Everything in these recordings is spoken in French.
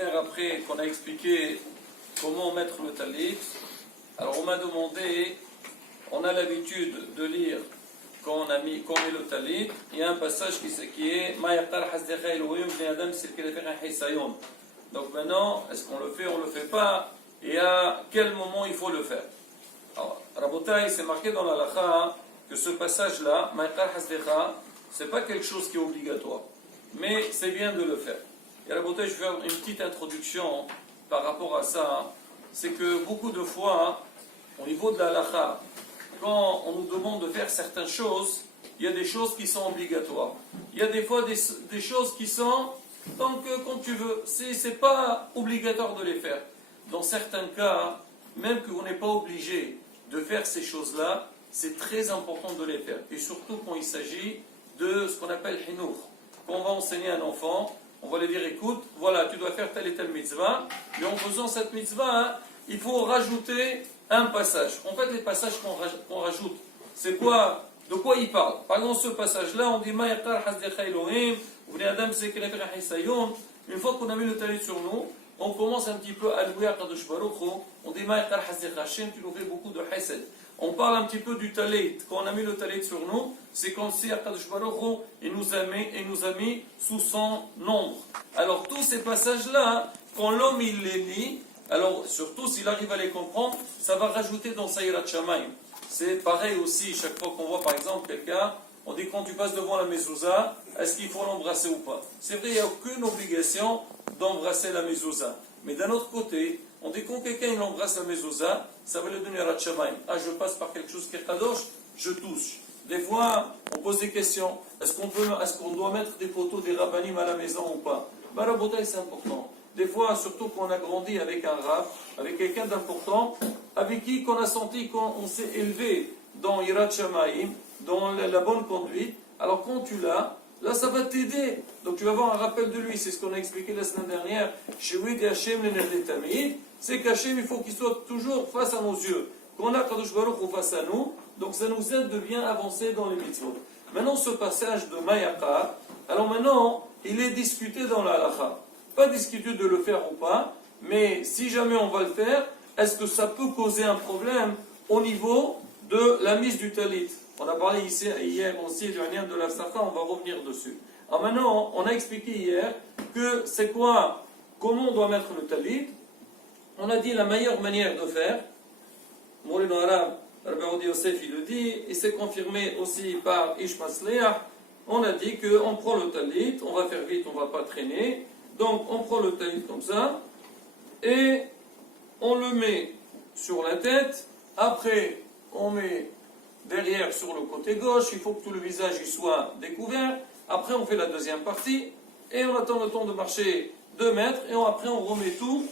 hier, après qu'on a expliqué comment mettre le talit, alors on m'a demandé, on a l'habitude de lire quand on met le talit, il y a un passage qui est Ma yaqtar hasdecha Elohim bnei adam sirkelefecha hisayon. Donc maintenant, est-ce qu'on le fait ou on ne le fait pas, et à quel moment il faut le faire? Alors, Rabotai, c'est marqué dans la halakha que ce passage-là, Ma yaqtar hasdecha, c'est pas quelque chose qui est obligatoire, mais c'est bien de le faire. Et Rabotai, je vais faire une petite introduction par rapport à ça. C'est que beaucoup de fois, au niveau de la halakha, quand on nous demande de faire certaines choses, il y a des choses qui sont obligatoires. Il y a des fois des choses qui sont, donc comme tu veux, c'est pas obligatoire de les faire. Dans certains cas, même que vous n'êtes pas obligé de faire ces choses-là, c'est très important de les faire. Et surtout quand il s'agit de ce qu'on appelle hinour. Quand on va enseigner un enfant, on va lui dire, écoute, voilà, tu dois faire telle et telle mitzvah, mais en faisant cette mitzvah, il faut rajouter un passage. En fait, les passages qu'on rajoute, c'est quoi? De quoi il parle? Par exemple, ce passage-là, on dit Ma yaqtar hasdecha Elohim, bnei adam sirkelefecha hisayon. Une fois qu'on a mis le talit sur nous, on commence un petit peu à louer à Kadosh Baruch Hu. On dit Ma yaqtar hasdecha Hashem, tu nous fais beaucoup de hesed. On parle un petit peu du talit. Quand on a mis le talit sur nous, c'est comme si Kadosh Baruch Hu il nous a mis sous son ombre. Alors, tous ces passages-là, quand l'homme il les lit, alors, surtout s'il arrive à les comprendre, ça va rajouter dans Saïrat Shamayim. C'est pareil aussi, chaque fois qu'on voit par exemple quelqu'un, on dit quand tu passes devant la mezouza, est-ce qu'il faut l'embrasser ou pas? C'est vrai, il n'y a aucune obligation d'embrasser la mezouza. Mais d'un autre côté, on dit quand quelqu'un il embrasse la mezouza, ça va lui donner Rat Shamayim. Ah, je passe par quelque chose qui est kadosh, je touche. Des fois, on pose des questions. Est-ce qu'on doit mettre des photos des rabbanim à la maison ou pas? Bah, la beauté, c'est important. Des fois, surtout quand on a grandi avec un rab, avec quelqu'un d'important, avec qui qu'on a senti qu'on s'est élevé dans Yirat Shamayim, dans la bonne conduite, alors quand tu l'as, là ça va t'aider. Donc tu vas avoir un rappel de lui, c'est ce qu'on a expliqué la semaine dernière, chez Wid Hashem l'Enerdetamid, c'est qu'Hachem il faut qu'il soit toujours face à nos yeux. Qu'on a Kadosh Baruch Hu face à nous, donc ça nous aide de bien avancer dans les mitzvot. Maintenant ce passage de Ma yaqtar, alors maintenant il est discuté dans la halakha. Pas discuter de le faire ou pas, mais si jamais on va le faire, est-ce que ça peut causer un problème au niveau de la mise du talit? On a parlé ici, hier aussi du lien de la Safra, on va revenir dessus. Alors maintenant, on a expliqué hier que c'est quoi, comment on doit mettre le talit. On a dit la meilleure manière de faire, Moulin Arabe, Rabbi Odi Yosef il le dit, et c'est confirmé aussi par Ish Masliach. On a dit qu'on prend le talit, on va faire vite, on ne va pas traîner. Donc on prend le talit comme ça, et on le met sur la tête, après on met derrière sur le côté gauche, il faut que tout le visage y soit découvert, après on fait la deuxième partie, et on attend le temps de marcher 2 mètres, et après on remet tout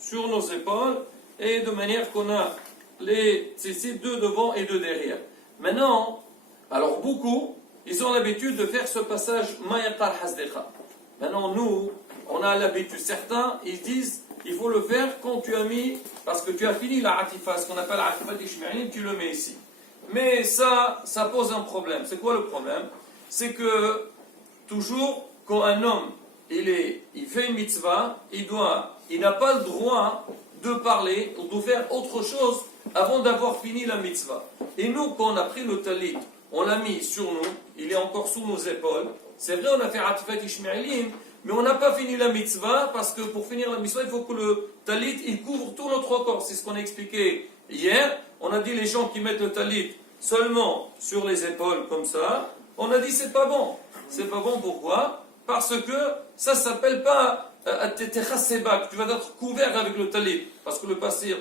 sur nos épaules, et de manière qu'on a les tzitzit 2 devant et 2 derrière. Maintenant, alors beaucoup, ils ont l'habitude de faire ce passage Ma yaqtar hasdecha. Maintenant, nous, on a l'habitude. Certains, ils disent, il faut le faire quand tu as mis, parce que tu as fini la atifa, ce qu'on appelle la atifa d'Ishmaïlim, tu le mets ici. Mais ça pose un problème. C'est quoi le problème? C'est que, toujours, quand un homme, il fait une mitzvah, il n'a pas le droit de parler ou de faire autre chose avant d'avoir fini la mitzvah. Et nous, quand on a pris le talit, on l'a mis sur nous, il est encore sous nos épaules. C'est vrai, on a fait Atifat Ishmaelim, mais on n'a pas fini la mitzvah, parce que pour finir la mitzvah, il faut que le talit, il couvre tout notre corps. C'est ce qu'on a expliqué hier. On a dit les gens qui mettent le talit seulement sur les épaules, comme ça. On a dit c'est pas bon. C'est pas bon, pourquoi? Parce que ça ne s'appelle pas Techaseba, que tu vas être couvert avec le talit. Parce que le pasteur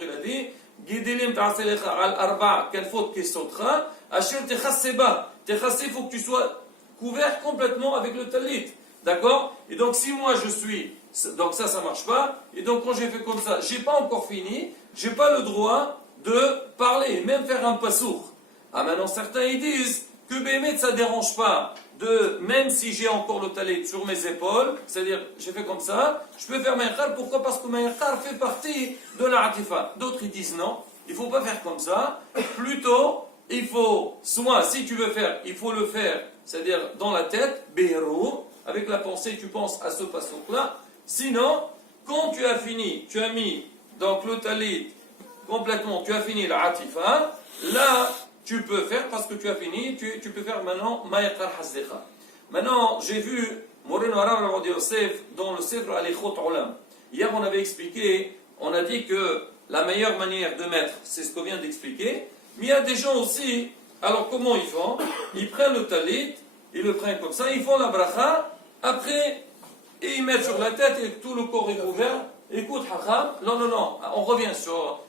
il a dit Gidelim ta'aselecha al arba, quelle faute qui sautera, Asher Techaseba. Techasé, il faut que tu sois couvert complètement avec le talit. D'accord? Et donc si moi je suis, donc ça marche pas, et donc quand j'ai fait comme ça, j'ai pas encore fini, j'ai pas le droit de parler, même faire un pasour. Ah maintenant certains ils disent que Bémet ça dérange pas, même si j'ai encore le talit sur mes épaules, c'est-à-dire j'ai fait comme ça, je peux faire ma yaqtar, pourquoi? Parce que ma yaqtar fait partie de la atifa. D'autres ils disent non, il faut pas faire comme ça, plutôt il faut, soit si tu veux faire, il faut le faire, c'est-à-dire dans la tête, Béhérour, avec la pensée tu penses à ce pasour là. Sinon, quand tu as fini, tu as mis donc le talit complètement, tu as fini la atifa, là, tu peux faire, parce que tu as fini, tu peux faire maintenant Ma'yaqar Hasdecha. Maintenant, j'ai vu Moreno Arav Rabbi Yosef dans le Sefr Alichot Olam. Hier, on avait expliqué, on a dit que la meilleure manière de mettre, c'est ce qu'on vient d'expliquer. Mais il y a des gens aussi, alors comment ils font? Ils prennent le talit, ils le prennent comme ça, ils font la bracha, après, et ils mettent sur la tête et tout le corps est couvert. Écoute, Hacham, non, on revient sur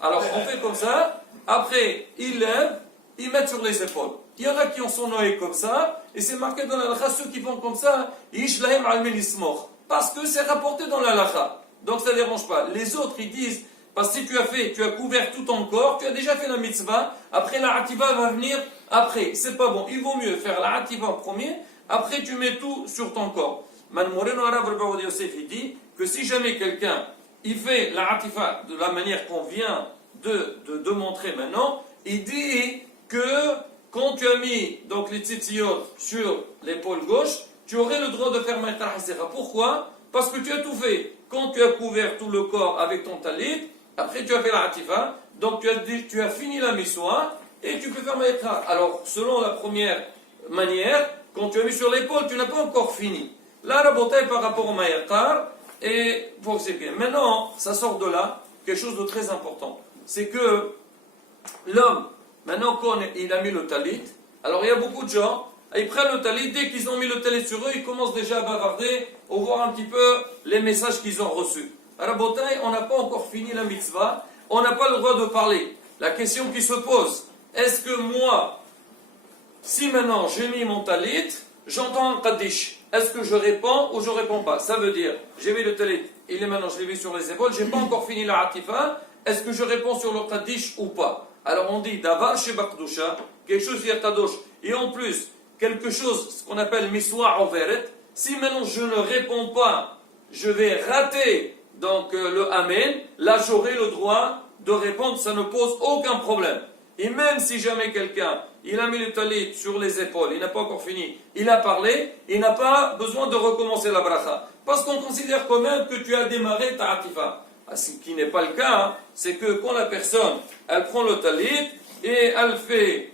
alors, on fait comme ça, après, ils lèvent, ils mettent sur les épaules. Il y en a qui ont son noé comme ça, et c'est marqué dans la halakha, ceux qui font comme ça, Yishlahem al ismor. Parce que c'est rapporté dans la halakha. Donc ça ne dérange pas. Les autres, ils disent, parce que si tu as couvert tout ton corps, tu as déjà fait la mitzvah, après la ativa va venir après. C'est pas bon. Il vaut mieux faire la ativa en premier, après tu mets tout sur ton corps. Man Moreno Arav Rabbi Yosef, il dit que si jamais quelqu'un, il fait la ativa de la manière qu'on vient de montrer maintenant, il dit que quand tu as mis donc les tzitziyot sur l'épaule gauche, tu aurais le droit de faire Ma'yaqar Hasdecha. Pourquoi? Parce que tu as tout fait. Quand tu as couvert tout le corps avec ton talit, après tu as fait la atifa, donc tu as fini la miswa et tu peux faire Ma'yaqar. Alors, selon la première manière, quand tu as mis sur l'épaule, tu n'as pas encore fini. Là, la bataille par rapport au Ma'yaqar, et pour que c'est bien. Maintenant, ça sort de là, quelque chose de très important. C'est que l'homme, maintenant qu'il a mis le talit, alors il y a beaucoup de gens, ils prennent le talit, dès qu'ils ont mis le talit sur eux, ils commencent déjà à bavarder, au voir un petit peu les messages qu'ils ont reçus. À la bataille, on n'a pas encore fini la mitzvah, on n'a pas le droit de parler. La question qui se pose, est-ce que moi, si maintenant j'ai mis mon talit, j'entends un kaddish, est-ce que je réponds ou je réponds pas? Ça veut dire, j'ai mis le talit, il est maintenant, je l'ai mis sur les épaules, j'ai pas encore fini la atifa, est-ce que je réponds sur le kaddish ou pas? Alors on dit, davar chez Bakdusha, quelque chose qui est kadosh, et en plus, quelque chose, ce qu'on appelle miswa overet, si maintenant je ne réponds pas, je vais rater donc le amen, là j'aurai le droit de répondre, ça ne pose aucun problème. Et même si jamais quelqu'un, il a mis le talit sur les épaules, il n'a pas encore fini, il a parlé, il n'a pas besoin de recommencer la bracha. Parce qu'on considère quand même que tu as démarré ta atifa. Ce qui n'est pas le cas, c'est que quand la personne, elle prend le talit et elle fait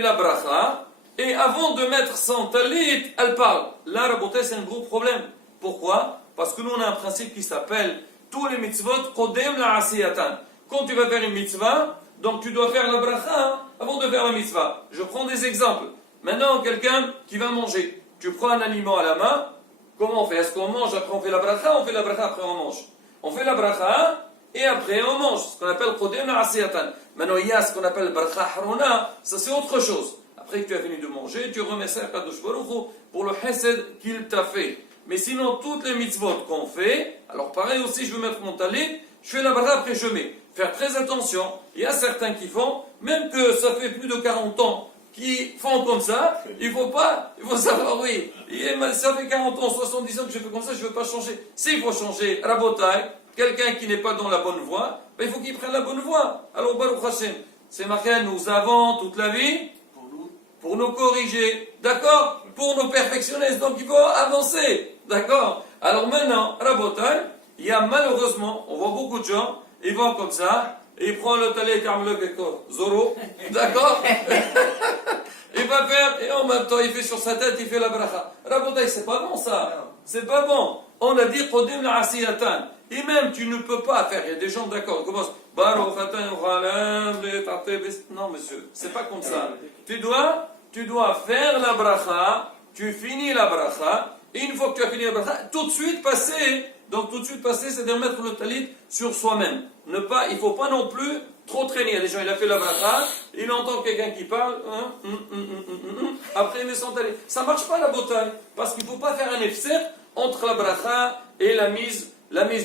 la bracha, et avant de mettre son talit, elle parle. Là, la beauté, c'est un gros problème. Pourquoi? Parce que nous, on a un principe qui s'appelle tous les mitzvot, kodem la asiyatan. Quand tu vas faire une mitzvah, donc tu dois faire la bracha avant de faire la mitzvah. Je prends des exemples. Maintenant, quelqu'un qui va manger, tu prends un aliment à la main, comment on fait? Est-ce qu'on mange, après on fait la bracha, on fait la bracha, après on mange? On fait la bracha, et après on mange, ce qu'on appelle kodem la asiyatan. Maintenant, il y a ce qu'on appelle bracha harona, ça c'est autre chose. Après que tu as fini de manger, tu remets ça à Kadosh Baruch Hu pour le chesed qu'il t'a fait. Mais sinon, toutes les mitzvot qu'on fait, alors pareil aussi, je veux mettre mon talit, je fais la bracha, après je mets. Faire très attention, il y a certains qui font, même que ça fait plus de 40 ans, qui font comme ça, il faut savoir, oui, ça fait 40 ans, 70 ans que je fais comme ça, je ne veux pas changer. S'il faut changer, rabotai, quelqu'un qui n'est pas dans la bonne voie, ben il faut qu'il prenne la bonne voie. Alors, Baruch Hashem, c'est marqué, nous avons toute la vie pour nous corriger, d'accord? Pour nous perfectionner, donc il faut avancer, d'accord? Alors maintenant, rabotai, il y a malheureusement, on voit beaucoup de gens, ils vont comme ça, ils prennent le talit Zoro, d'accord? Il va faire, et en même temps, il fait sur sa tête, il fait la bracha. Rabotai, c'est pas bon ça, c'est pas bon. On a dit Qodim la asiyatan. Et même, tu ne peux pas faire, il y a des gens d'accord, ils commencent, non monsieur, c'est pas comme ça. Tu dois faire la bracha, tu finis la bracha, et une fois que tu as fini la bracha, tout de suite passer, c'est-à-dire mettre le talit sur soi-même. Il ne faut pas non plus trop traîner. Il y a des gens, il a fait la bracha, il entend quelqu'un qui parle, après il met son talit. Ça ne marche pas la bataille, parce qu'il ne faut pas faire un efser entre la bracha et la mise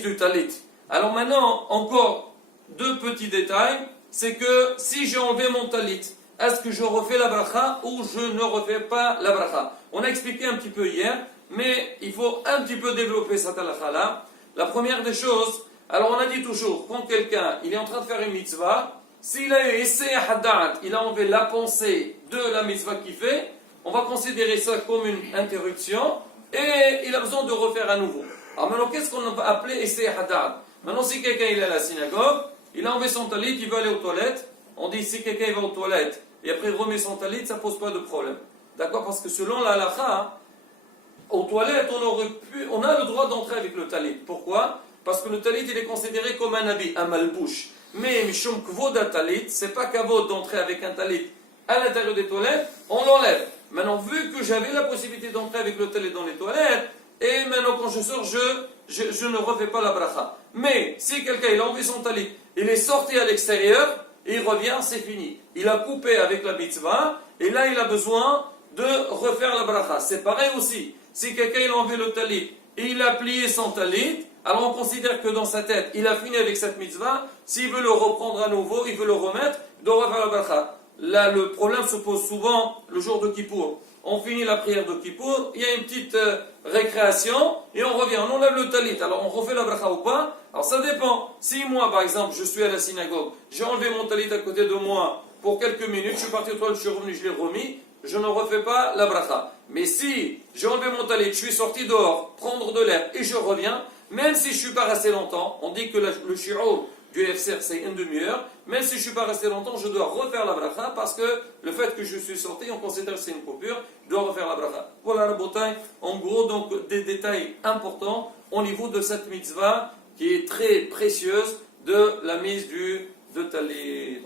du talit. Alors maintenant, encore deux petits détails, c'est que si j'ai enlevé mon talit, est-ce que je refais la bracha ou je ne refais pas la bracha? On a expliqué un petit peu hier, mais il faut un petit peu développer cette halakha-là. La première des choses, alors on a dit toujours, quand quelqu'un il est en train de faire une mitzvah, s'il a eu essai à hadda'at, il a enlevé la pensée de la mitzvah qu'il fait, on va considérer ça comme une interruption et il a besoin de refaire à nouveau. Alors maintenant, qu'est-ce qu'on va appeler Essay Haddad? Maintenant, si quelqu'un il est à la synagogue, il a enlevé son talit, il veut aller aux toilettes, on dit si quelqu'un va aux toilettes et après il remet son talit, ça ne pose pas de problème. D'accord? Parce que selon la halakha, aux toilettes, on a le droit d'entrer avec le talit. Pourquoi? Parce que le talit, il est considéré comme un habit, un malbouche. Mais Mishum Kvod talit, c'est pas kavod d'entrer avec un talit à l'intérieur des toilettes, on l'enlève. Maintenant, vu que j'avais la possibilité d'entrer avec le talit dans les toilettes, et maintenant quand je sors, je ne refais pas la bracha. Mais si quelqu'un il a enlevé son talit, il est sorti à l'extérieur, et il revient, c'est fini. Il a coupé avec la mitzvah, et là il a besoin de refaire la bracha. C'est pareil aussi. Si quelqu'un il a enlevé le talit, et il a plié son talit, alors on considère que dans sa tête, il a fini avec cette mitzvah. S'il veut le reprendre à nouveau, il veut le remettre, il doit refaire la bracha. Là, le problème se pose souvent le jour de Kippour. On finit la prière de Kippour, il y a une petite récréation, et on revient, on enlève le talit. Alors on refait la bracha ou pas? Alors ça dépend. Si moi, par exemple, je suis à la synagogue, j'ai enlevé mon talit à côté de moi pour quelques minutes, je suis parti au toilette, je suis revenu, je l'ai remis, je ne refais pas la bracha. Mais si j'ai enlevé mon talit, je suis sorti dehors, prendre de l'air, et je reviens, même si je ne suis pas resté longtemps, on dit que le shi'ur du FCR c'est une demi-heure, même si je ne suis pas resté longtemps, je dois refaire la bracha parce que le fait que je suis sorti, on considère que c'est une coupure, je dois refaire la bracha. Voilà la bouteille, en gros donc des détails importants au niveau de cette mitzvah qui est très précieuse de la mise de talit.